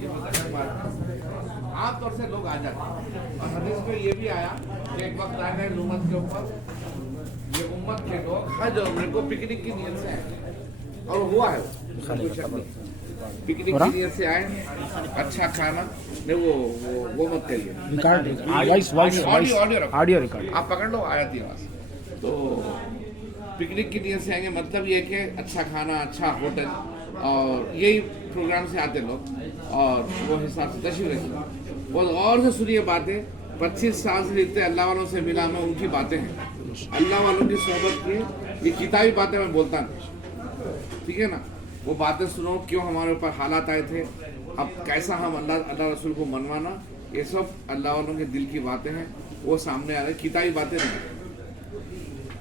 یہ غلط بات ہے. عام طور سے لوگ آ جاتے ہیں اور حدیث میں یہ بھی آیا کہ ایک وقت آ گئے امت کے اوپر, یہ امت کے لوگ حج اور عمرے کو پکنک کی نیت سے آئے اور ہوا ہے پکنک کی نیت سے آئے, اچھا کھانا نہیں وہ مت کریے, آڈیو ریکارڈ آپ پکڑ لو آیت کی آواز. تو پکنک کی نیت سے آئیں گے, مطلب یہ کہ اچھا کھانا, اچھا ہوٹل, اور یہی پروگرام سے آتے لوگ اور وہ حساب سے تشریف رکھتے. بہت غور سے سنیے باتیں, 25 سال سے جتنے اللہ والوں سے ملا میں ان کی باتیں ہیں, اللہ والوں کی صحبت کی, یہ کتابی باتیں میں بولتا نہیں, ٹھیک ہے نا. وہ باتیں سنو کیوں ہمارے اوپر حالات آئے تھے, اب کیسا ہم اللہ رسول کو منوانا, یہ سب اللہ والوں کے دل کی باتیں ہیں, وہ سامنے آ رہے, کتابی باتیں نہیں.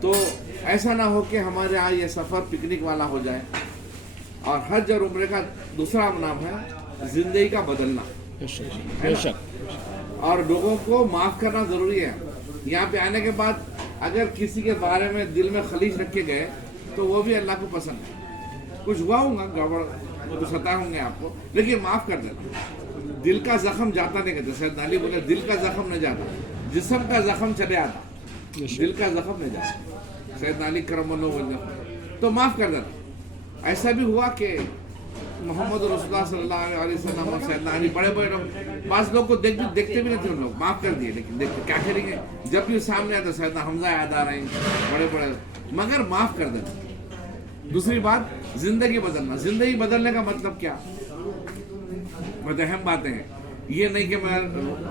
تو ایسا نہ ہو کہ ہمارے یہاں یہ سفر پکنک والا ہو جائے. اور حج اور عمرے کا دوسرا نام ہے زندگی کا بدلنا, اور لوگوں کو معاف کرنا ضروری ہے. یہاں پہ آنے کے بعد اگر کسی کے بارے میں دل میں خلیج رکھ کے گئے تو وہ بھی اللہ کو پسند ہے. کچھ ہوا ہوگا گڑبڑ, کچھ ستائے ہوں گے آپ کو, لیکن معاف کر دینا. دل کا زخم جاتا نہیں کہتے, سیدنا علی بولے دل کا زخم نہیں جاتا, جسم کا زخم چلے آتا, دل کا زخم نہیں جاتا. سیدنا علی کرم اللہ وجہ, تو معاف کر دینا. ایسا بھی ہوا کہ محمد رسول اللہ صلی اللہ علیہ وسلم اور سیدنا علی بڑے بڑے لوگ, بعض لوگ کو دیکھتے بھی نہیں تھے, ان لوگ معاف کر دیے, لیکن دیکھتے کیا کریں گے, جب بھی سامنے آتا سیدنا حمزہ یاد آ رہے ہیں, بڑے بڑے, مگر معاف کر دینا. دوسری بات زندگی بدلنا. زندگی بدلنے کا مطلب کیا, بہت اہم باتیں ہیں. یہ نہیں کہ میں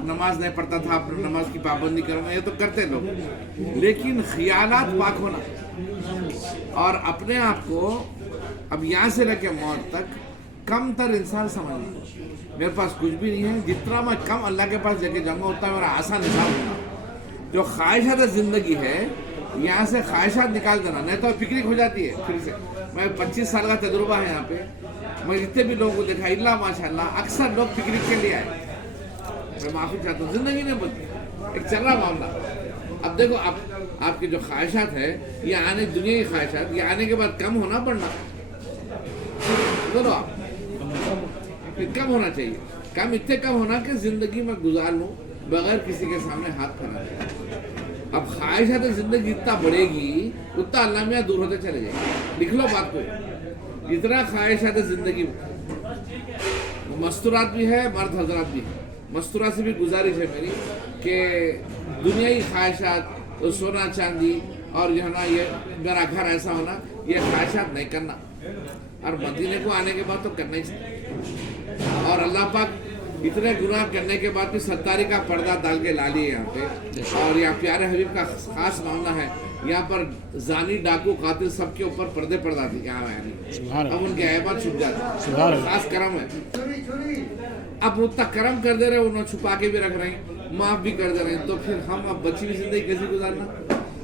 نماز نہیں پڑھتا تھا آپ نماز کی پابندی کروں گا, یہ تو کرتے لوگ, لیکن خیالات پاک ہونا اور اپنے آپ کو اب یہاں سے لے کے موت تک کم تر انسان سمجھنا. میرے پاس کچھ بھی نہیں ہے, جتنا میں کم اللہ کے پاس لے کے جاؤں گا اتنا میرا آسان حساب ہوگا. جو خواہشات زندگی ہے یہاں سے خواہشات نکال دینا, نہیں تو پکنک ہو جاتی ہے پھر سے. میں 25 سال کا تجربہ ہے یہاں پہ, میں جتنے بھی لوگوں کو دیکھا اللہ ماشاء اللہ اکثر لوگ پکنک کے لیے آئے. میں معافی چاہتا ہوں, زندگی نہیں بدلی, ایک چل رہا معاملہ. اب دیکھو آپ کی جو خواہشات ہے یہ آنے دنیا کی خواہشات, یہ آنے کے بعد کم ہونا پڑنا, بولو آپ کم ہونا چاہیے. کم اتنے کم ہونا کہ زندگی میں گزار لوں بغیر کسی کے سامنے ہاتھ پھیلا. اب خواہشات زندگی جتنا بڑھے گی اتنا اللہ میاں دور ہوتے چلے جائیں گے. لکھ لو بات کو, اتنا خواہشات زندگی مستورات بھی ہے, مرد حضرات بھی ہے. مستورات سے بھی گزارش ہے میری کہ دنیائی خواہشات, سونا چاندی اور جو ہے نا یہ میرا گھر ایسا ہونا, یہ خواہشات نہیں کرنا. اور مدینے کو آنے کے بعد تو کرنا ہی چاہیے. اور اللہ پاک اتنے گناہ کرنے کے بعد بھی ستاری کا پردہ ڈال کے لا لیے یہاں پہ. اور یہاں پیارے حبیب کا خاص معاملہ ہے, یہاں پر زانی ڈاکو قاتل سب کے اوپر پردے پڑھا دی یہاں آئے, اب ان کے عیبات چھپ جاتے ہیں. خاص کرم ہے. اب اتنا کرم کر دے رہے, انہوں چھپا کے بھی رکھ رہے ہیں, معاف بھی کر دے رہے ہیں, تو پھر ہم اب بچی ہوئی زندگی کیسے گزارنا,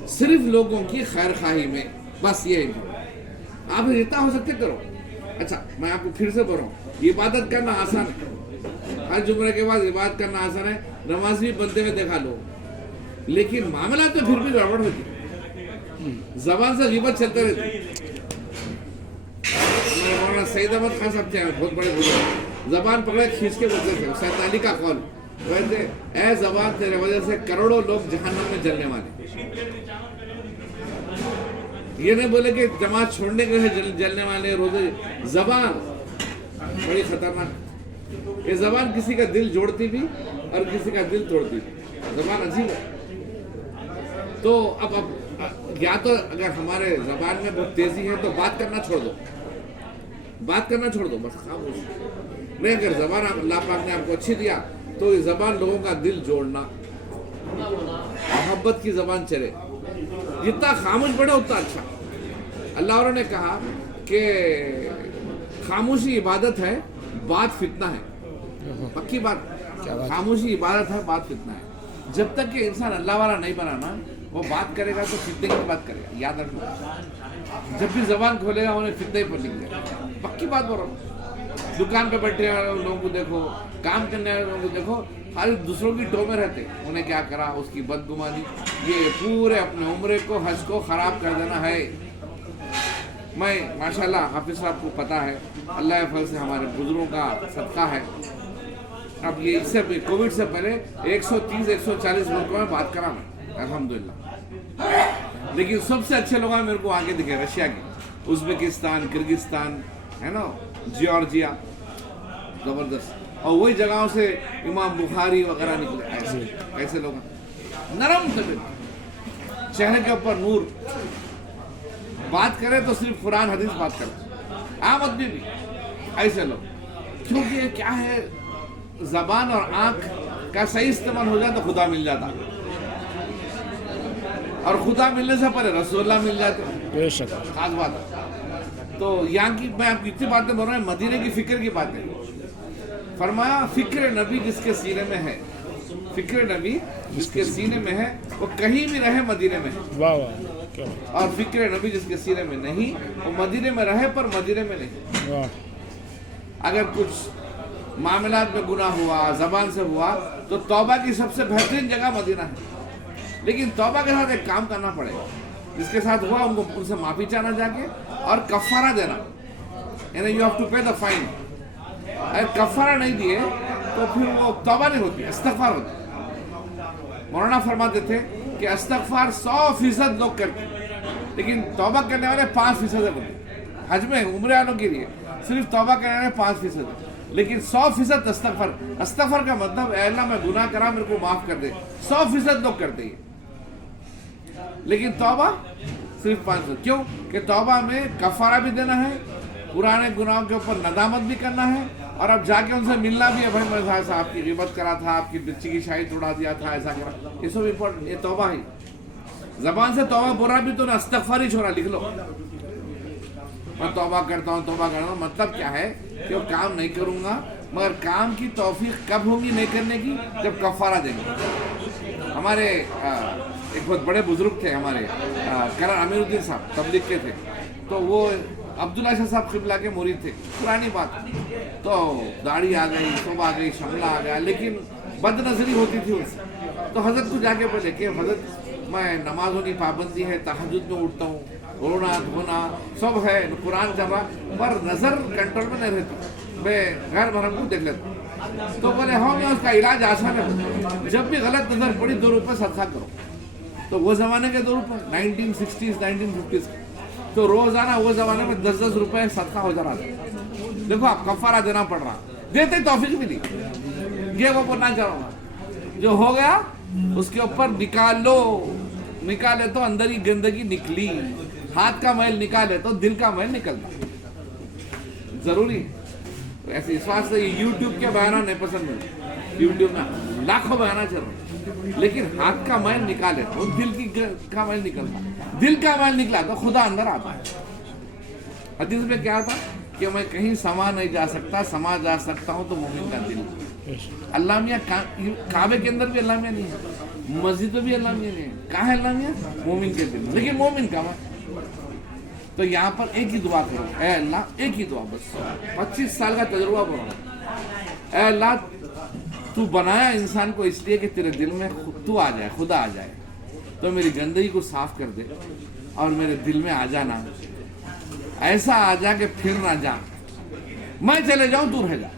صرف لوگوں کی خیر خواہی میں, بس یہ ہے. آپ جتنا ہو سکتے کرو. اچھا میں آپ کو پھر سے بول رہا ہوں, عبادت کرنا آسان ہے, ہر عمرے کے بعد عبادت کرنا آسان ہے, نماز بھی بنتے ہوئے دیکھا لو, لیکن معاملات تو پھر بھی گڑبڑ ہوتی, زبان سے غیبت چلتے رہتے. مولانا سعید احمد خان صاحب تھے, بہت بڑے بزرگ, زبان پکڑے کھینچ کے بولتے تھے. سیدنا علی کا قول کہتے, اے زبان تیرے وجہ سے کروڑوں لوگ جہنم میں جلنے والے. یہ نہیں بولے کہ جماعت چھوڑنے کے لیے جلنے والے روزے. زبان بڑی خطرناک, یہ زبان کسی کا دل جوڑتی بھی اور کسی کا دل توڑتی بھی. زبان عجیب ہے. تو اب یا تو اگر ہمارے زبان میں بہت تیزی ہے تو بات کرنا چھوڑ دو, بات کرنا چھوڑ دو, بس خاموش. نہیں, اگر زبان اللہ پاک نے آپ کو اچھی دیا تو یہ زبان لوگوں کا دل جوڑنا, محبت کی زبان چلے, جتنا خاموش پڑے اتنا اچھا. اللہ والوں نے کہا کہ خاموشی عبادت ہے, بات فتنہ ہے. پکی بات, خاموشی عبادت ہے, بات فتنہ ہے. جب تک کہ انسان اللہ والا نہیں بنانا, وہ بات کرے گا تو فتنے کی بات کرے گا. یاد رکھنا, جب بھی زبان کھولے گا انہیں فتنے پر لکھ دے گا. پکی بات بول رہا ہوں. دکان پہ بیٹھے والے لوگوں کو دیکھو, کام کرنے والے لوگوں کو دیکھو, ہر دوسروں کی ٹو میں رہتے. انہیں کیا کرا, اس کی بدگمانی, یہ پورے اپنے عمرے کو, حج کو خراب کر دینا ہے. میں ماشاءاللہ حافظ صاحب کو پتہ ہے اللہ کے فضل سے ہمارے بزرگوں کا صدقہ ہے. اب یہ اس سے کووڈ سے پہلے 130-140 ملکوں میں بات کرا میں الحمدللہ. لیکن سب سے اچھے لوگ میرے کو آگے دکھے رشیا کے, ازبکستان, کرگستان ہے نا, جیورجیا, زبردست. اور وہی جگہوں سے امام بخاری وغیرہ نکلے. ایسے لوگ نرم طبیعت, چہرے کے اوپر نور, بات کرے تو صرف قرآن حدیث بات کرے. عام آدمی بھی ایسے لوگ, کیونکہ کیا ہے زبان اور آنکھ کا صحیح استعمال ہو جائے تو خدا مل جاتا, اور خدا ملنے سے پہلے رسول اللہ مل جاتے. بے شک خاص بات ہے. تو یہاں کی میں آپ کی اتنی باتیں بول رہا ہوں, مدینے کی فکر کی باتیں. فرمایا فکر نبی جس کے سینے میں ہے, فکر نبی جس کے سینے میں ہے وہ کہیں بھی رہے مدینے میں ہے. واہ واہ, اور فکر نبی جس کے سینے میں نہیں وہ مدینے میں رہے پر مدینے میں نہیں. واہ اگر کچھ معاملات میں گناہ ہوا, زبان سے ہوا, تو توبہ کی سب سے بہترین جگہ مدینہ ہے. لیکن توبہ کے ساتھ ایک کام کرنا پڑے گا. جس کے ساتھ ہوا ان سے معافی چاہنا جا کے اور کفارہ دینا, یعنی you have to pay the fine. اگر کفارہ نہیں دیے تو پھر وہ توبہ نہیں ہوتی, استغفار ہوتی. مولانا فرماتے تھے کہ استغفار 100% لوگ کرتے, لیکن توبہ کرنے والے 5% ہوتے. حج میں عمرے والوں کے لیے صرف توبہ کرنے والے 5%, لیکن 100% استغفار. استغفار کا مطلب اے اللہ میں گناہ کرا میرے کو معاف کر دے. 100% لوگ کرتے ہیں, لیکن توبہ صرف 5%. کیوں کہ توبہ میں کفارہ بھی دینا ہے, پرانے گناہوں کے اوپر ندامت بھی کرنا ہے, اور اب جا کے ان سے ملنا بھی ہے. بھائی میں ایسا آپ کی غیبت کرا تھا, آپ کی بچی کی شاہد اڑا دیا تھا, ایسا کرا. یہ سب امپورٹنٹ, یہ توبہ ہے. زبان سے توبہ برا بھی تو نہ, استغفار ہی چھوڑا, لکھ لو میں توبہ کرتا ہوں, توبہ کرتا ہوں. مطلب کیا ہے کہ وہ کام نہیں کروں گا, مگر کام کی توفیق کب ہوگی نہیں کرنے کی, جب کفارہ دیں گے. ہمارے ایک بہت بڑے بزرگ تھے ہمارے, کرن امیر الدین صاحب تبلیغ کے تھے. تو وہ عبداللہ شاہ صاحب قبلہ کے مرید تھے, پرانی بات. تو داڑھی آ گئی, صوبہ آ گئی, شملہ آ گیا, لیکن بد نظری ہوتی تھی ان سے. تو حضرت کو جا کے بولے کہ حضرت میں نمازوں کی پابندی ہے, تہجد میں اٹھتا ہوں, رونا دھونا سب ہے, قرآن چل رہا, پر نظر کنٹرول میں نہیں رہتی, میں غیر محرم کو دیکھ لیتا ہوں. تو بولے ہاں میں اس کا علاج آسان ہے, جب بھی غلط نظر پڑی 2 روپے صدقہ کرو. تو وہ زمانے کے 2 روپے 1960s 1950s, تو روزانہ وہ زمانے میں 10-10 روپے صدقہ ہو جا رہا تھا. دیکھو آپ کفارہ دینا پڑ رہا, دیتے توفیق بھی نہیں. یہ وہ بولنا چاہ رہا ہوں, جو ہو گیا اس کے اوپر نکال لو. نکالے تو اندر ہی گندگی نکلی, ہاتھ کا میل نکالے تو دل کا میل نکلتا. ضروری ہے ایسے. اس واسطے یہ یوٹیوب کے بیانات نہیں پسند ہے. یوٹیوب میں لاکھوں بیانات چل رہے, لیکن ہاتھ کا میل نکالے تو دل کا میل نکلتا. دل کا میل نکلا تو خدا اندر آتا ہے. حدیث میں کیا تھا کہ میں کہیں سما نہیں جا سکتا, سما جا سکتا ہوں تو مومن کا دل. اللہ میاں کعبے کے اندر بھی اللہ میاں نہیں ہے, مسجد میں بھی اللہ میاں نہیں ہے. کہاں ہے اللہ میاں؟ مومن کے دل. لیکن مومن کہاں ہے؟ تو یہاں پر ایک ہی دعا کرو, اے اللہ, ایک ہی دعا بس. 25 سال کا تجربہ بڑھو. اے اللہ تو بنایا انسان کو اس لیے کہ تیرے دل میں تو آ جائے, خدا آ جائے, تو میری گندگی کو صاف کر دے اور میرے دل میں آ جانا, ایسا آ جا کہ پھر نہ جا, میں چلے جاؤں تو رہ جا.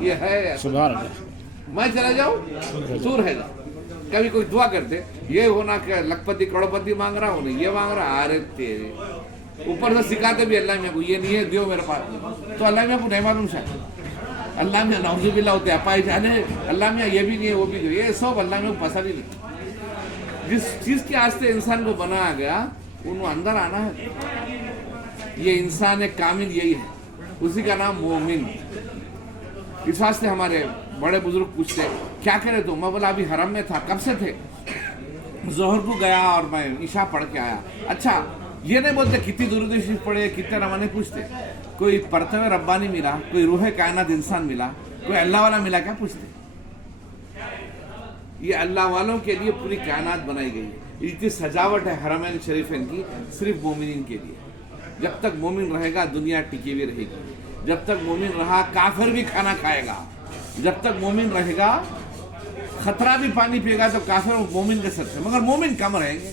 یہ ہے سبحان اللہ, میں چلے جاؤں تو رہ جا. کبھی کوئی دعا کرتے یہ ہونا کہ لکھپتی کروڑپتی مانگ رہا ہوں, یہ مانگ رہا, ارے تیرے اوپر سے سکھاتے بھی اللہ میاں کو یہ نہیں ہے دیو میرے پاس. تو اللہ میاں کو نہیں معلوم شاید, اللہ میاں نعوذ باللہ ہوتے اپائی جانے, اللہ میاں یہ بھی نہیں ہے وہ بھی نہیں, یہ سب اللہ میاں کو پسند ہی نہیں. جس چیز کے واسطے انسان کو بنایا گیا انہوں اندر آنا ہے. یہ انسان کامل یہی ہے, اسی کا نام مومن. اس واسطے ہمارے بڑے بزرگ پوچھتے کیا کرے تو, میں بولا ابھی حرم میں تھا. کب سے تھے؟ ظہر کو گیا اور میں عشاء پڑھ کے آیا. اچھا یہ نہیں بولتے کتنی درود شریف پڑھے, کتنے روانے, پوچھتے کوئی پڑھتے ہوئے ربانی ملا, کوئی روح کائنات انسان ملا, کوئی اللہ والا ملا, کیا پوچھتے؟ یہ اللہ والوں کے لیے پوری کائنات بنائی گئی ہے. اتنی سجاوٹ ہے حرمین شریفین کی صرف مومنین کے لیے. جب تک مومن رہے گا دنیا ٹکی ہوئی رہے گی. جب تک مومن رہا کافر بھی کھانا کھائے گا. جب تک مومن رہے گا خطرہ بھی پانی پیے گا تو کافر مومن کے ساتھ ہے, مگر مومن کم رہیں گے.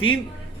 3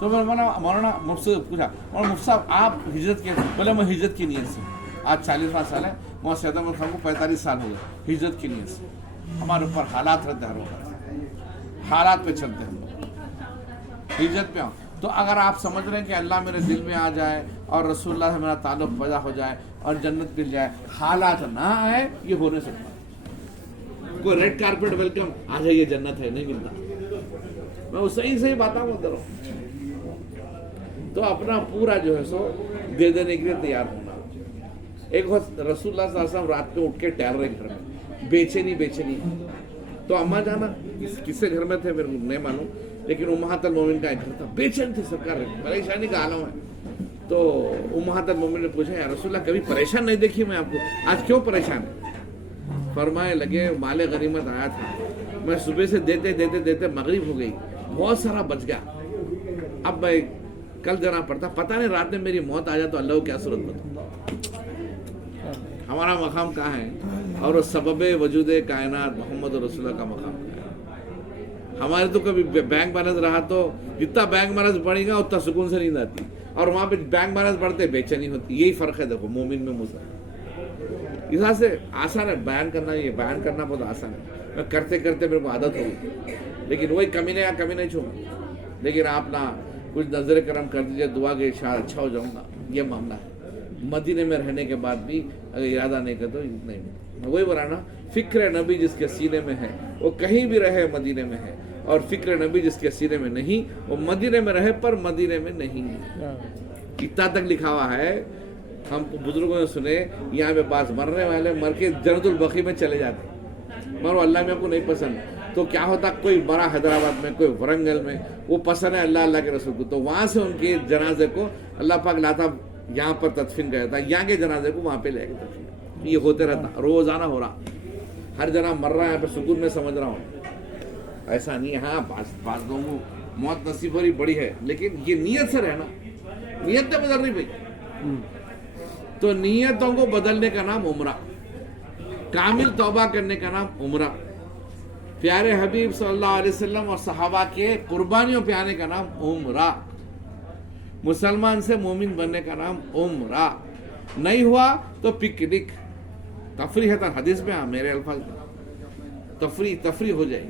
تو میں مولانا مفتی سے پوچھا مولانا مفتی صاحب آپ ہجرت کے؟ بولے میں ہجرت کی نیت سے، آج 40واں سال ہے، مولانا سید احمد خان کو 45 سال ہو گئے ہجرت کی نیت سے. ہمارے اوپر حالات رہتے ہر وقت، حالات پہ چلتے ہیں ہجرت پہ. تو اگر آپ سمجھ رہے ہیں کہ اللہ میرے دل میں آ جائے اور رسول اللہ سے میرا تعلق پیدا ہو جائے اور جنت مل جائے، حالات نہ آئے، یہ ہو نہیں سکتا. کوئی ریڈ کارپیٹ ویلکم آ جائیے جنت ہے، نہیں ملتا. میں وہ صحیح باتوں کو کروں. تو اپنا پورا جو ہے سو دے دینے کے لیے تیار ہونا. ایک وقت رسول اللہ صلی اللہ علیہ وسلم رات میں اٹھ کے ٹہل رہے گھر میں، بے چینی. تو اماں جانا کس کے گھر میں تھے میرے کو نہیں معلوم، لیکن امہات المومنین کا ایک گھر تھا، بے چین تھے سرکار، پریشانی کا عالم ہے. تو امہات المومنین نے پوچھا یا رسول اللہ کبھی پریشان نہیں دیکھی میں آپ کو، آج کیوں پریشان ہے؟ فرمائے لگے مال غنیمت آیا تھا، میں صبح سے دیتے مغرب ہو گئی، بہت سارا بچ گیا، اب میں کل جانا پڑتا، پتہ نہیں رات میں میری موت آ جائے تو اللہ کو کیا صورت بتاؤں. ہمارا مقام کہاں ہے؟ اور سبب وجود کائنات محمد رسول اللہ کا مقام کہاں ہے؟ ہمارے تو کبھی بینک بیلنس رہا تو جتنا بینک بیلنس بڑھے گا اتنا سکون سے نیند آتی، اور وہاں پہ بینک بیلنس بڑھتے بے چینی ہوتی. یہی فرق ہے دیکھو مومن میں مسلمان. اس حساب سے آسان ہے بیان کرنا، یہ بیان کرنا بہت آسان ہے. میں کرتے میرے کو عادت ہوگی، لیکن وہی کمی نہیں چھوڑوں. لیکن آپ نہ کچھ نظر کرم کر دیجیے، دعا کے شاید اچھا ہو جاؤں گا، یہ معاملہ ہے. مدینے میں رہنے کے بعد بھی اگر ارادہ نہیں کرتے تو نہیں. وہی بولا نا، فکر نبی جس کے سینے میں ہے وہ کہیں بھی رہے مدینے میں ہے، اور فکر نبی جس کے سینے میں نہیں وہ مدینے میں رہے پر مدینے میں نہیں. اتنا تک لکھا ہوا ہے. ہم بزرگوں نے سنے یہاں پہ بعض مرنے والے مر کے جنت البقیع میں چلے جاتے، مگر اللہ میں کو نہیں پسند. تو کیا ہوتا، کوئی مرا حیدرآباد میں، کوئی ورنگل میں، وہ پسند ہے اللہ کے رسول کو، تو وہاں سے ان کے جنازے کو اللہ پاک لاتا یہاں پر تدفین کیا جاتا، یہاں کے جنازے کو وہاں پہ لے کے تدفین. یہ ہوتے رہتا، روزانہ ہو رہا. ہر جنا مر رہا ہے یہاں پہ سکون میں سمجھ رہا ہوں. ایسا نہیں ہے. ہاں بعض لوگوں کو موت نصیب ہو رہی بڑی ہے، لیکن یہ نیت سے رہنا، نیت تو بدل رہی بھائی. تو نیتوں کو بدلنے کا نام عمرہ، کامل توبہ کرنے کا نام عمرہ، پیارے حبیب صلی اللہ علیہ وسلم اور صحابہ کے قربانیوں پہ آنے کا نام عمرہ، مسلمان سے مومن بننے کا نام عمرہ. نہیں ہوا تو پکنک، تفریح ہے. حدیث میں میرے الفاظ تفریح ہو جائے،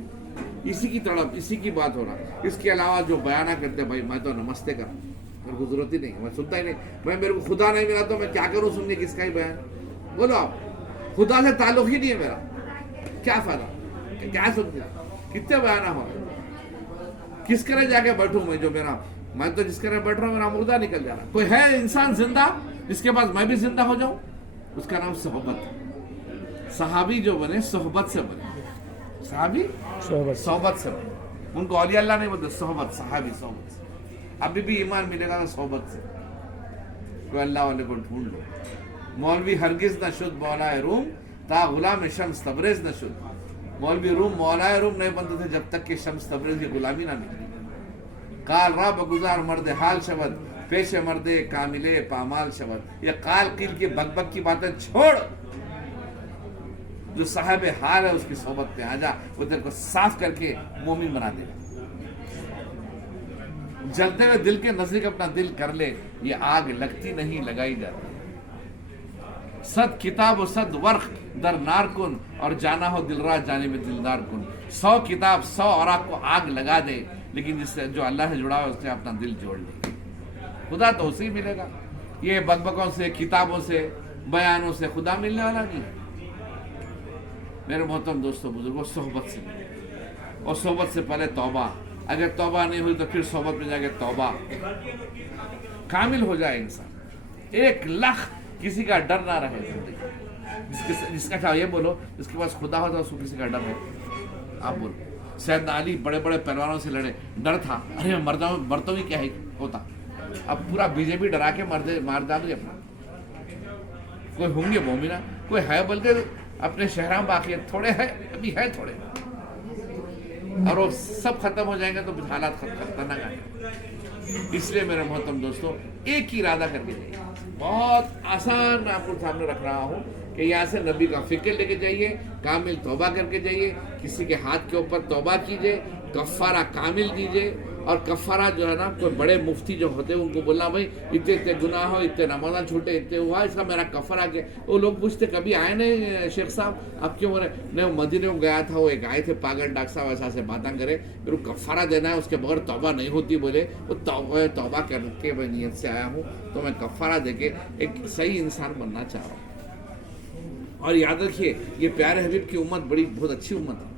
اسی کی تڑپ، اسی کی بات ہو رہا. اس کے علاوہ جو بیانہ کرتے بھائی میں تو نمستے کروں، میرے کو ضرورت ہی نہیں، میں سنتا ہی نہیں. میرے کو خدا نہیں ملا تو میں کیا کروں سن کے کس کا ہی بیان؟ بولو آپ، خدا سے تعلق ہی نہیں ہے میرا، کیا فائدہ؟ کیا سنتے کتنے بیانہ ہو رہا، کس طرح جا کے بیٹھوں میں؟ جو میں تو جس طرح بیٹھ رہا ہوں میرا مردہ نکل جا رہا. کوئی ہے انسان زندہ جس کے پاس میں بھی زندہ ہو جاؤں؟ اس کا نام صحبت. صحابی جو بنے صحبت سے بنے، صحابی صحبت سے بنے. ان کو اولیاء اللہ نہیں بولتے، صحبت، صحابی صحبت سے. ابھی بھی ایمان ملے گا صحبت سے. کوئی اللہ والے کو ڈھونڈ لو. مولوی ہرگز نہ شد مولائے روم تا غلام شمس تبریز نہ شد. مولوی روم مولائے روم نہیں بنتے تھے جب تک کہ شمس تبریز کی غلامی نہ نکلی. قال را بگزار مرد حال شود پیش مرد کاملے پامال شود. یہ قال قیل کی بک بک کی باتیں چھوڑ، جو صاحب حال ہے اس کی صحبت میں آ جا، وہ دل کو صاف کر کے مومن بنا دے گا. جلتے ہوئے دل کے نزدیک اپنا دل کر لے، یہ آگ لگتی نہیں لگائی جاتی. صد کتاب و صد ورق در نار کن اور جانا ہو دل راہ جانب دلدار کن. 100 کتاب 100 اوراق کو آگ لگا دے، لیکن جس سے جو اللہ سے جڑا ہو اس سے اپنا دل جوڑ لے. خدا تو اسی ملے گا. یہ بکبکوں سے، کتابوں سے، بیانوں سے خدا ملنے والا نہیں. میرے محترم دوستوں بزرگوں، صحبت سے ملے، اور صحبت سے پہلے توبہ. اگر توبہ نہیں ہوئی تو پھر صحبت میں جا کے توبہ کامل ہو جائے انسان. 1,00,000 کسی کا ڈر نہ رہے زندگی. جس کا چاہے یہ بولو جس کے پاس خدا ہوتا اس کو کسی کا ڈر ہے؟ آپ بولو. سیدنا علی بڑے بڑے پہلوانوں سے لڑے، ڈر تھا، ارے مرتوں ہی کیا ہوتا. اب پورا بی جے پی ڈرا کے مار ڈالو اپنا. کوئی ہوں گے مومنہ، کوئی ہے بلکہ اپنے شہراں باقی تھوڑے ہے، ابھی ہے تھوڑے، اور وہ سب ختم ہو جائیں گے تو حالات خطرناک آئیں گے. اس لیے میرے محترم دوستوں، ایک ہی ارادہ کر کے جائیے. بہت آسان میں آپ کو سامنے رکھ رہا ہوں کہ یہاں سے نبی کا فکر لے کے جائیے، کامل توبہ کر کے جائیے، کسی کے ہاتھ کے اوپر توبہ کیجیے، کفارہ کامل دیجیے، اور کفارہ جو ہے نا کوئی بڑے مفتی جو ہوتے ہیں ان کو بولنا بھائی اتنے اتنے گناہ ہو، اتنے نمازاں چھوٹے، اتنے ہوا، اس کا میرا کفارہ کیا؟ وہ لوگ پوچھتے کبھی آئے نہیں شیخ صاحب آپ کیوں بول رہے؟ نہیں وہ مدینے میں گیا تھا، وہ ایک آئے تھے پاگل ڈاکٹر صاحب ایسا سے باتیں کرے، میرے کو کفارہ دینا ہے، اس کے بغیر توبہ نہیں ہوتی، بولے وہ توبہ کر کے میں نیت سے آیا ہوں، تو میں کفارہ دے کے ایک صحیح انسان بننا چاہ رہا ہوں۔ اور یاد رکھیے یہ پیارے حبیب کی امت بڑی بہت اچھی امت ہے۔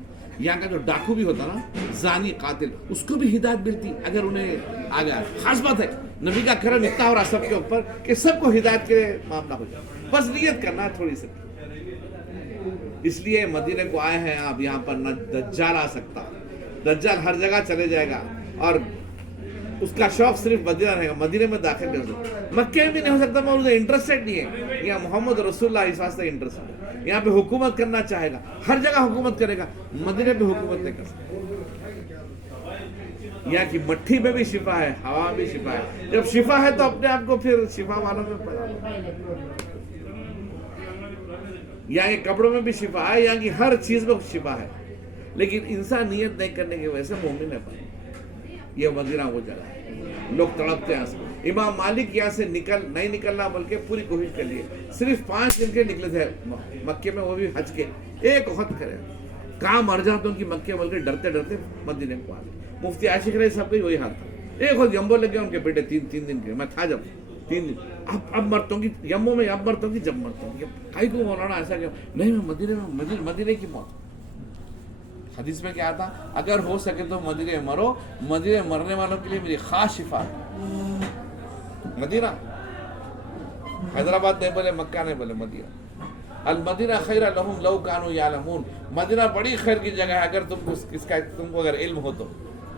یہاں کا جو ڈاکو بھی ہوتا نا، زانی قاتل، اس کو بھی ہدایت ملتی اگر انہیں آ گیا۔ خاص بات ہے نبی کا کرم اتنا ہو رہا سب کے اوپر کہ سب کو ہدایت کے معاملہ ہو جائے، بس نیت کرنا ہے تھوڑی سی۔ اس لیے مدینے کو آئے ہیں آپ، یہاں پر نہ دجال آ سکتا، دجال ہر جگہ چلے جائے گا، اور اس کا شوق صرف مدینہ رہے گا، مدینے میں داخل نہیں ہو سکتا، مکے میں بھی نہیں ہو سکتا، میں اسے انٹرسٹڈ نہیں ہے، یہاں محمد رسول اللہ اس واسطے انٹرسٹڈ ہے، یہاں پہ حکومت کرنا چاہے گا، ہر جگہ حکومت کرے گا، مدینے پہ حکومت نہیں کر سکتا۔ یہاں کی مٹھی میں بھی شفا ہے، ہوا میں بھی شفا ہے، جب شفا ہے تو اپنے آپ کو پھر شفا والوں میں پڑا۔ یہاں کے کپڑوں میں بھی شفا ہے، یہاں کی ہر چیز میں شفا ہے، لیکن انسان نیت نہیں کرنے کی وجہ سے مومن ہے پائے۔ یہ مدینہ وہ جگہ ہے، لوگ تڑپتے ہیں۔ امام مالک یہاں سے نہیں نکلنا بلکہ پوری کوشش کر لیے، صرف 5 دن کے نکلے تھے مکے میں، وہ بھی حج کے ایک وقت کرے، کہاں مر جاتے ان کی مکے بول کے ڈرتے ڈرتے مدینے کو آ گئے۔ مفتی عاشق رہے صاحب کا وہی حال تھا، ایک وقت یمبو لگ گیا ان کے بیٹے، 3 دن کے، میں تھا جب 3 دن، اب مرتوں کی یمبو میں، اب مرتوں کی، جب مرتوں کی، کئی کو مولانا ایسا کہ نہیں میں مدینے کی موت۔ حدیث میں کیا تھا؟ اگر ہو سکے تو مدینے میں مرو، مدینے میں مرنے والوں کے لیے میری خاص شفا ہے مدینہ۔ حیدرآباد نہیں بولے، مکہ نہیں بولے، مدینہ۔ المدینہ خیر لہم لو کانوا یعلمون، مدینہ بڑی خیر کی جگہ ہے اگر تم کو اگر علم ہو تو،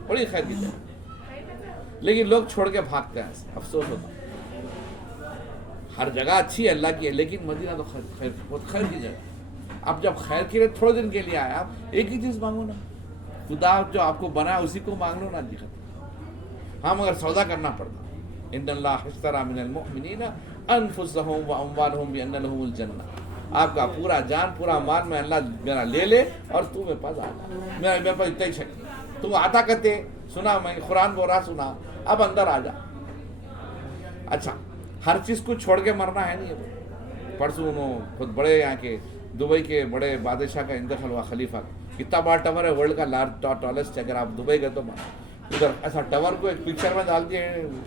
بڑی خیر کی جگہ، لیکن لوگ چھوڑ کے بھاگتے ہیں، افسوس ہوتا ہے۔ ہر جگہ اچھی ہے اللہ کی ہے، لیکن مدینہ تو خیر بہت خیر کی جگہ۔ اب جب خیر کے لیے تھوڑے دن کے لیے آیا، آپ ایک ہی چیز مانگو نا، خدا جو آپ کو بنا اسی کو مانگ لو نا جی۔ ہاں مگر سودا کرنا پڑتا، ان اللہ اشتری من المؤمنین انفسهم واموالهم بان لهم الجنہ، آپ کا پورا جان پورا مال میں اللہ میرا لے لے اور تو میرے پاس آ جا، میرے پاس اتنا ہی چاہیے، تم عطا کرتے سنا، میں قرآن بول رہا سنا، اب اندر آ جا۔ اچھا ہر چیز کو چھوڑ کے مرنا ہے نہیں۔ پرسوں انہوں خود بڑے یہاں کے دبئی کے بڑے بادشاہ کا انتقال ہوا، خلیفہ کا، کتنا بڑا ٹاور ہے، ورلڈ کا ٹالسٹ، اگر آپ دبئی گئے تو ادھر ایسا ٹاور کو ایک پکچر میں ڈال دیے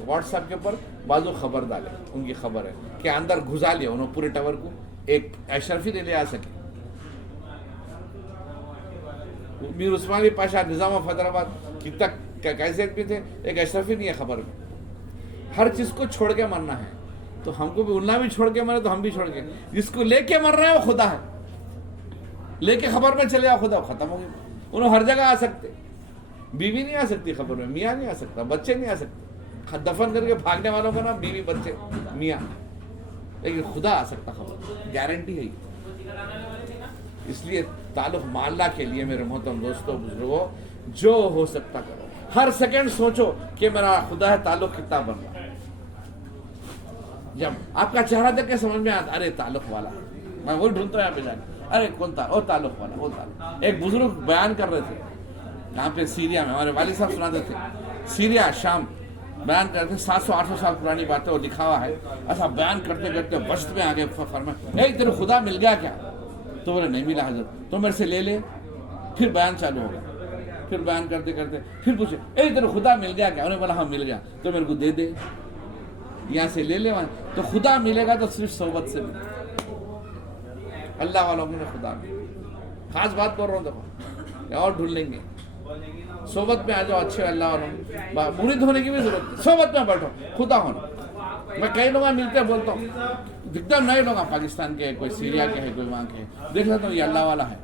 واٹس ایپ کے اوپر، بازو خبر ڈالے، ان کی خبر ہے کہ اندر گھسا لیا انہوں پورے ٹاور کو، ایک اشرفی نہیں لے آ سکے۔ میر عثمانی پاشا نظام آف حیدرآباد کتنا کیسیت بھی تھے، ایک اشرفی نہیں ہے خبر میں۔ ہر چیز کو چھوڑ کے مرنا ہے، تو ہم کو بھی انہوں بھی چھوڑ کے مرے تو ہم بھی چھوڑ کے، جس کو لے کے مر رہے ہیں وہ خدا ہے، لے کے خبر میں چلے آؤ خدا ختم ہو گیا۔ انہوں ہر جگہ آ سکتے، بیوی نہیں آ سکتی خبر میں، میاں نہیں آ سکتا، بچے نہیں آ سکتے، دفن کر کے بھاگنے والوں کا نا بیوی بچے میاں، لیکن خدا آ سکتا خبر، گارنٹی ہے یہ۔ اس لیے تعلق معلّہ کے لیے میرے محترم دوستوں بزرگوں جو ہو سکتا کرو، ہر سیکنڈ سوچو کہ میرا خدا ہے تعلق کتنا بن رہا ہے۔ جب آپ کا چہرہ دیکھ کے سمجھ میں آتا ارے تعلق والا، میں وہی ڈھونڈتا ہوں یہاں پہ جا کے، ارے کون تھا، وہ تعلق والا، وہ تعلق۔ ایک بزرگ بیان کر رہے تھے یہاں پہ سیریا میں، ہمارے والد صاحب سناتے تھے، سیریا شام بیان کرتے، 700-800 سال پرانی بات ہے، وہ لکھا ہوا ہے، ایسا بیان کرتے کرتے وسط میں آگے فرمایا، اے تیرے خدا مل گیا کیا؟ تو بولے نہیں ملا حضرت، تو میرے سے لے لے۔ پھر بیان چالو ہو گیا، پھر بیان کرتے کرتے پھر پوچھے، اے تیرے خدا مل گیا کیا؟ انہوں نے بولا ہاں مل گیا، تو میرے کو دے دے، یہاں سے لے لے۔ تو خدا ملے گا تو صرف صحبت سے ملے گا، اللہ والوں نے خدا ملے، خاص بات بول رہا ہوں، دیکھو اور ڈھونڈ لیں گے، صحبت میں آ جاؤ اچھے اللہ والوں، مرید ہونے کی بھی ضرورت نہیں، صحبت میں بیٹھو، خدا ہونا۔ میں کئی لوگ ملتے ہیں بولتا ہوں، دکھتا نئے لوگ پاکستان کے، کوئی سیریا کے ہے، کوئی وہاں کے، دیکھ لیتا ہوں یہ اللہ والا ہے،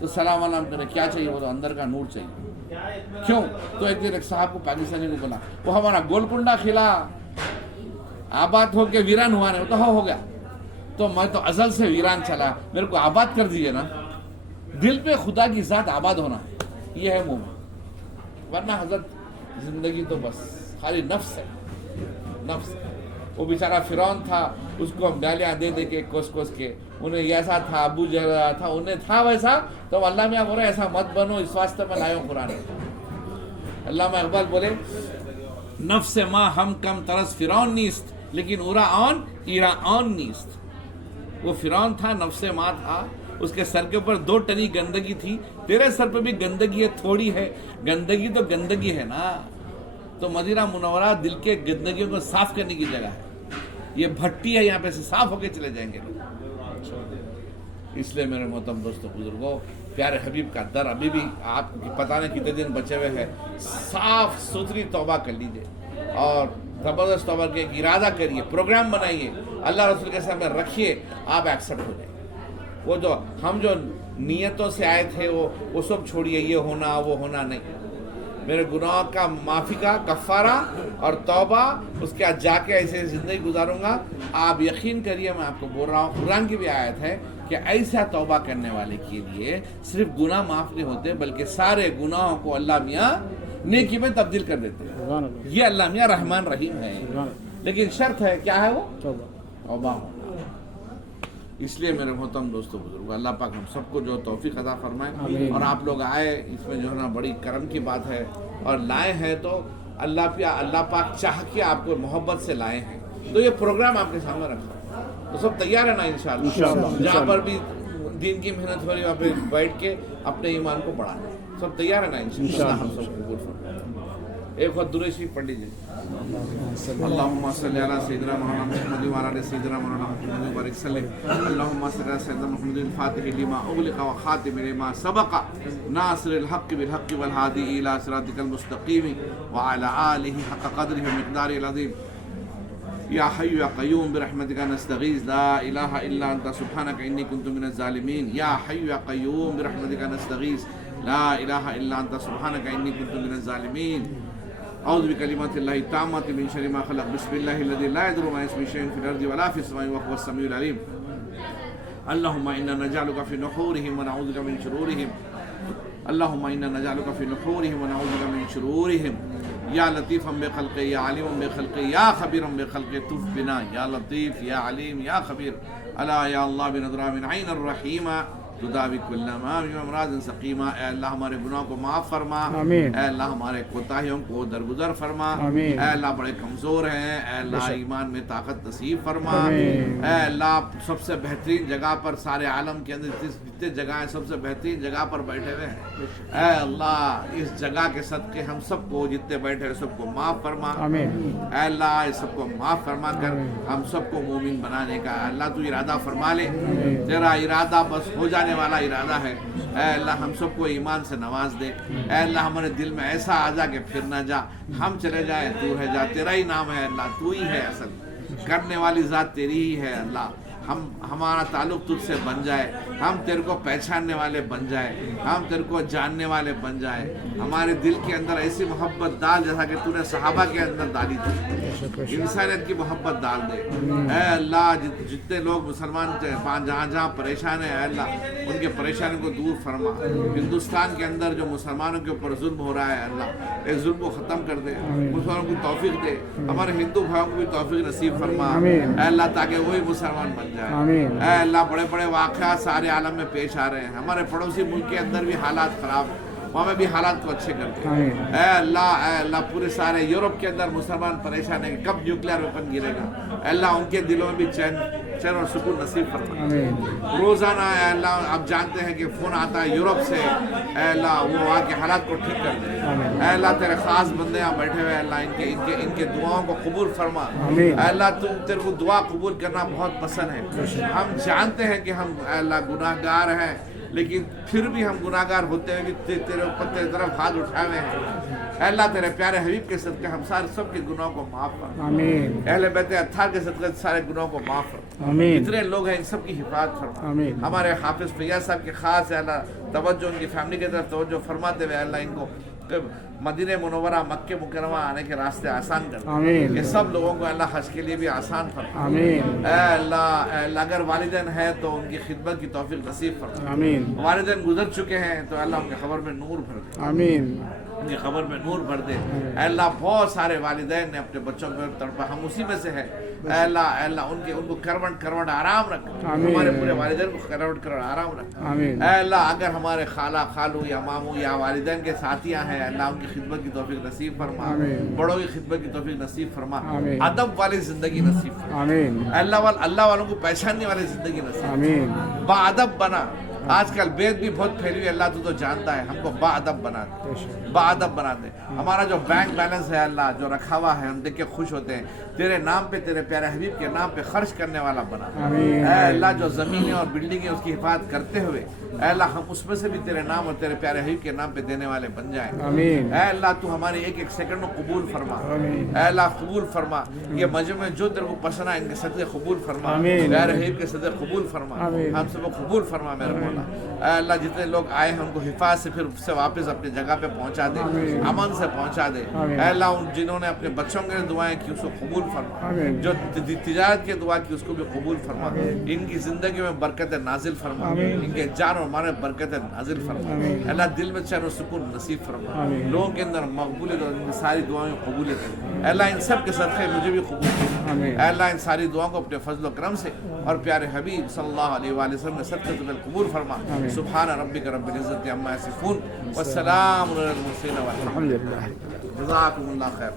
تو سلام علام کرے، کیا چاہیے؟ وہ تو اندر کا نور چاہیے۔ کیوں؟ تو ایک دن ایک صاحب کو پاکستانی کو بولا، وہ ہمارا گولکنڈہ قلعہ آباد ہو کے ویران ہوا نہیں، وہ تو ہو گیا، تو میں تو ازل سے ویران چلا، میرے کو آباد کر دیجیے نا۔ دل پہ خدا کی ذات آباد ہونا، یہ ہے مومن، ورنہ حضرت زندگی تو بس خالی نفس ہے، نفس۔ وہ بیچارہ فرعون تھا، اس کو ہم گالیاں دے دے کے کوس کوس کے، انہیں ایسا تھا، ابو جہل تھا، انہیں تھا ویسا، تو اللہ میاں بول رہے ایسا مت بنو، اس واسطے میں لایا ہوں قرآن۔ علامہ اقبال بولے نفس ما ہم کم ترس فرعون نیست لیکن اورا آن ایرا آن نیست. وہ فرعون تھا، نفس ما تھا، اس کے سر کے اوپر 2 ٹنی گندگی تھی، تیرے سر پہ بھی گندگی ہے، تھوڑی ہے، گندگی تو گندگی ہے نا. تو مدینہ منورہ دل کے گندگیوں کو صاف کرنے کی جگہ ہے. یہ بھٹی ہے، یہاں پہ سے صاف ہو کے چلے جائیں گے لوگ. اس لیے میرے محترم دوستو بزرگوں، پیارے حبیب کا در ابھی بھی آپ کو پتہ نہیں کتنے دن بچے ہوئے ہیں. صاف ستھری توبہ کر لیجئے اور زبردست توبہ کے ایک ارادہ کریے، پروگرام بنائیے، اللہ رسول کے سامنے رکھیے، آپ ایکسیپٹ ہو جائیں. وہ جو ہم جو نیتوں سے آئے تھے وہ سب چھوڑیے، یہ ہونا وہ ہونا نہیں. میرے گناہ کا معافی کا کفارہ اور توبہ، اس کے بعد جا کے ایسے زندگی گزاروں گا. آپ یقین کریے، میں آپ کو بول رہا ہوں، قرآن کی بھی آیت ہے کہ ایسا توبہ کرنے والے کے لیے صرف گناہ معاف نہیں ہوتے بلکہ سارے گناہوں کو اللہ میاں نیکی میں تبدیل کر دیتے ہیں. یہ اللہ میاں رحمان رحیم ہے. لیکن شرط ہے، کیا ہے وہ؟ توبہ. اس لیے میرے محترم دوستو بزرگوں، اللہ پاک ہم سب کو جو توفیق عطا فرمائے. اور آپ لوگ آئے، اس میں جو ہے نا بڑی کرم کی بات ہے، اور لائے ہیں تو اللہ پاک چاہ کے آپ کو محبت سے لائے ہیں. تو یہ پروگرام آپ کے سامنے رکھا تو سب تیار ہے نا انشاءاللہ؟ جہاں پر بھی دین کی محنت ہو رہی ہے وہاں پہ بیٹھ کے اپنے ایمان کو بڑھانا. سب تیار ہے نا انشاءاللہ؟ ہم سب قبول فرمائے. ایک وقت درود شریف پڑھ لیجیے. اللہم صلی علی سیدنا مولانا محمد وعلی آل سیدنا مولانا محمد وبارک وسلم. اللہم صلی علی سیدنا محمد الفاتح لما اغلق وخاتم لما سبق ناصر الحق بالحق والہادی الی صراطک المستقیم وعلی آلہ حق قدرہ ومقدارہ العظیم. یا حی یا قیوم برحمتک نستغیث لا الہ الا انت سبحانک انی کنت من الظالمین. یا حی یا قیوم برحمتک نستغیث لا الہ الا انت سبحانک انی کنت من الظالمین. اعوذ بکلمات اللہ التامات من شر ما خلق. بسم اللہ الذی لا یضر مع اسمہ شیء فی الارض ولا فی السماء وهو السمیع العلیم. اللہم انا نجعلک فی نحورہم ونعوذ بک من شرورہم. اللہم انا نجعلک فی نحورہم ونعوذ بک من شرورہم. یا لطیفا بخلق، یا علیم بخلق، یا خبیرا بخلق، طف بنا یا لطیف یا علیم یا خبیر. الا یا اللہ بنظرہ من عین الرحیمہ تداوی کل ما من امراض سقیمہ. اے اللہ ہمارے گناہوں کو معاف فرما. اے اللہ ہمارے کوتاہیوں کو درگزر فرما. اے اللہ بڑے کمزور ہیں، اے اللہ ایمان میں طاقت نصیب فرما. اے اللہ سب سے بہترین جگہ پر سارے عالم کے اندر جتنے جگہ ہیں سب سے بہترین جگہ پر بیٹھے ہوئے ہیں. اے اللہ اس جگہ کے صدقے ہم سب کو جتنے بیٹھے ہیں سب کو معاف فرما. اے اللہ اس سب کو معاف فرما کر ہم سب کو مومن بنانے کا اللہ تو ارادہ فرما لے. تیرا ارادہ بس ہو جانے والا ارادہ ہے. اے اللہ ہم سب کو ایمان سے نواز دے. اے اللہ ہمارے دل میں ایسا آ جا کہ پھر نہ جا، ہم چلے جائے تو رہ جا. تیرا ہی نام ہے اللہ، تو ہی ہے اصل کرنے والی ذات، تیری ہی ہے اللہ. ہمارا تعلق تجھ سے بن جائے، ہم تیرے کو پہچاننے والے بن جائے، ہم تیرے کو جاننے والے بن جائے. ہمارے دل کے اندر ایسی محبت ڈال جیسا کہ تو نے صحابہ کے اندر ڈالی تھی. انسانیت کی محبت ڈال دے. اے اللہ جتنے لوگ مسلمان جہاں پریشان ہیں، اے اللہ ان کے پریشانی کو دور فرما. ہندوستان کے اندر جو مسلمانوں کے اوپر ظلم ہو رہا ہے، اللہ اس ظلم کو ختم کر دے. مسلمانوں کو توفیق دے. ہمارے ہندو بھائیوں کو بھی توفیق نصیب فرما. اے اللہ تاکہ وہی مسلمان بن جائے. اے اللہ بڑے بڑے واقعات سارے عالم میں پیش آ رہے ہیں. ہمارے پڑوسی ملک کے اندر بھی حالات خراب ہیں، وہاں بھی حالات کو اچھے کرتے ہیں. اے اللہ پورے سارے یورپ کے اندر مسلمان پریشان ہیں کہ کب نیوکلیئر ویپن گرے گا. اے اللہ ان کے دلوں میں بھی چین اور سکون نصیب فرما. روزانہ اے اللہ آپ جانتے ہیں کہ فون آتا ہے یورپ سے. اے اللہ وہ وہاں کے حالات کو ٹھیک کر دے. اے اللہ تیرے خاص بندے یہاں بیٹھے ہوئے، اللہ ان کے دعاؤں کو قبول فرما. اے اللہ تیرے کو دعا قبول کرنا بہت پسند ہے. ہم جانتے ہیں کہ ہم اے اللہ گناہ گار ہیں، لیکن پھر بھی ہم گناہ گار ہوتے ہوئے بھی تیرے اوپر تیرے طرف ہاتھ اٹھائے ہوئے ہیں. اے اللہ تیرے پیارے حبیب کے صدقے ہم سب کے گناہوں کو معاف فرما. اہل بیت اطہار کے صدقے سارے گناہوں کو معاف فرما. جتنے لوگ ہیں ان سب کی حفاظت فرما. ہمارے حافظ فیاض صاحب کے خاص اللہ توجہ ان کی فیملی کی طرف توجہ فرماتے ہوئے اللہ ان کو مدینہ منورہ مکہ مکرمہ آنے کے راستے آسان کر. یہ سب لوگوں کو اللہ حج کے لیے بھی آسان فرما. اے اللہ اگر والدین ہیں تو ان کی خدمت کی توفیق نصیب فرما. والدین گزر چکے ہیں تو اللہ ان کے قبر میں نور بھر دے. ان کی قبر میں نور بھر دے. اے اللہ بہت سارے والدین نے اپنے بچوں کو تڑپا، ہم اسی میں سے ہیں. اے اللہ ان کو کروٹ آرام رکھ, ہمارے پورے والدین کو کروٹ آرام رکھ. اے اللہ اگر ہمارے خالہ خالو یا ماموں یا والدین کے ساتھیاں ہیں, اللہ ان کی خدمت کی توفیق نصیب فرما, بڑوں کی خدمت کی توفیق نصیب فرما, ادب والی زندگی نصیب فرما, اللہ والوں کو پہچاننے والی زندگی نصیب, با ادب بنا. آج کل بید بھی بہت پھیلی ہوئی, اللہ تو جانتا ہے, ہم کو با ادب بنا دے, با ادب بنا دے. ہمارا جو بینک بیلنس ہے اللہ جو رکھا ہوا ہے, ہم دیکھ کے خوش ہوتے ہیں, تیرے نام پہ تیرے پیارے حبیب کے نام پہ خرچ کرنے والا بنا. اے اللہ جو زمینیں اور بلڈنگیں اس کی حفاظت کرتے ہوئے, اے اللہ ہم اس میں سے بھی تیرے نام اور تیرے پیارے حبیب کے نام پہ دینے والے بن جائیں. اے اللہ تو ہماری ایک ایک سیکنڈ کو قبول فرما. اے اللہ قبول فرما, یہ مجمع میں جو تیرے کو پسند ہے ان کے صدقے قبول فرما, پیارے حبیب کے صدقے قبول فرما, ہم سب کو قبول فرما میرے مولا. اے اللہ جتنے لوگ آئے ہیں ان کو حفاظت سے پھر سے واپس اپنی جگہ پہ پہنچا دے, امن سے پہنچا دے. اے اللہ جنہوں نے اپنے بچوں کے لیے دعائیں کی اس کو قبول فرما, جو تجارت کی دعا کی اس کو بھی قبول فرما, ان کی زندگی میں برکت نازل فرما, ان کے جان اور مال میں برکت نازل فرما. اللہ دل میں چین و سکون نصیب فرما, لوگوں کے اندر مقبولیت اور ان کی ساری دعائیں قبولیت ہے. اللہ ان سب کے صدقے مجھے بھی قبول فرما. اے اللہ ان ساری دعاؤں کو اپنے فضل و کرم سے اور پیارے حبیب صلی اللہ علیہ وآلہ وسلم نے سب سے قبول فرما. سبحان ربک رب العزت عما یصفون والسلام علی المرسلین والحمد للہ. جزاکم اللہ خیر.